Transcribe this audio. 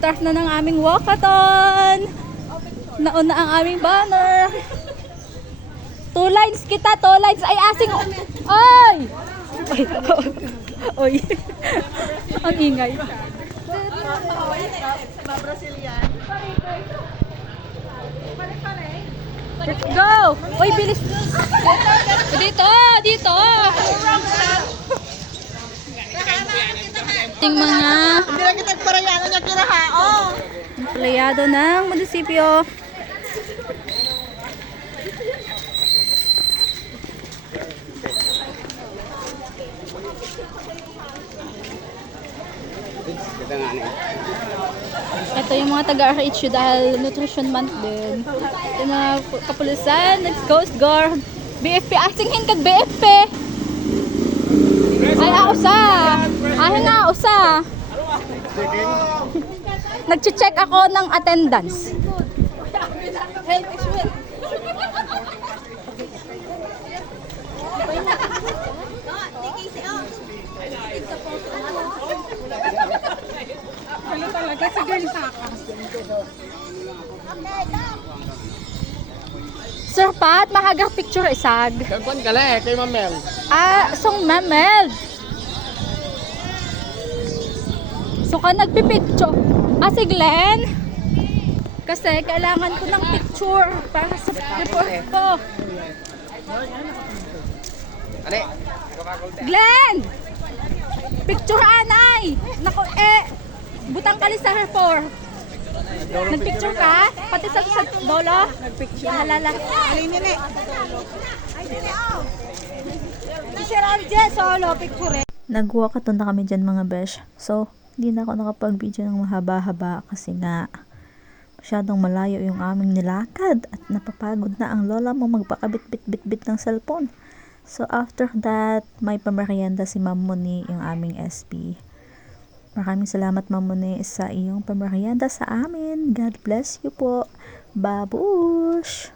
Start na ng aming walkathon. Nauna ang aming banner. 2 lines kita, 2 lines. Ay, asing. Oy! Oy! Oy! Ang ingay. Go! Oy, bilis. Dito, dito. Yung mga Hindi na kita parayano niya kirahao. empleyado ng munisipyo. Ito yung mga taga-RHU dahil Nutrition Month din. Ito yung mga kapulisan, Coast Guard, BFP. Asinghin kag BFP. Ay, ausa. Ahin nga, ausa. Nag-check ako ng attendance. Health is wealth. Talaga sa girl saka. Sir Pat, mahagang picture isag. Kagpan ka lang kay Mamel. Song Mamel. So ka nagpipicture. Si Glenn. Kasi kailangan ko ng picture para sa report ko. Ani? Glenn! Picture anay! Nako butang kali sa report. Nagpicture ka? Pati sa dolo? Nagpicture. Halala. Alin yun eh. Si Sir Arje, solo picture eh. Nag-walkathon na kami dyan mga besh. So, hindi na ako nakapag-video ng mahaba-haba kasi nga masyadong malayo yung aming nilakad at napapagod na ang lola mo magpakabit-bit-bit-bit ng cellphone. So, after that, may pamerienda si Ma'am Moni, yung aming SP. Maraming salamat Ma'am Moni sa iyong pamerienda sa amin. God bless you po. Babush!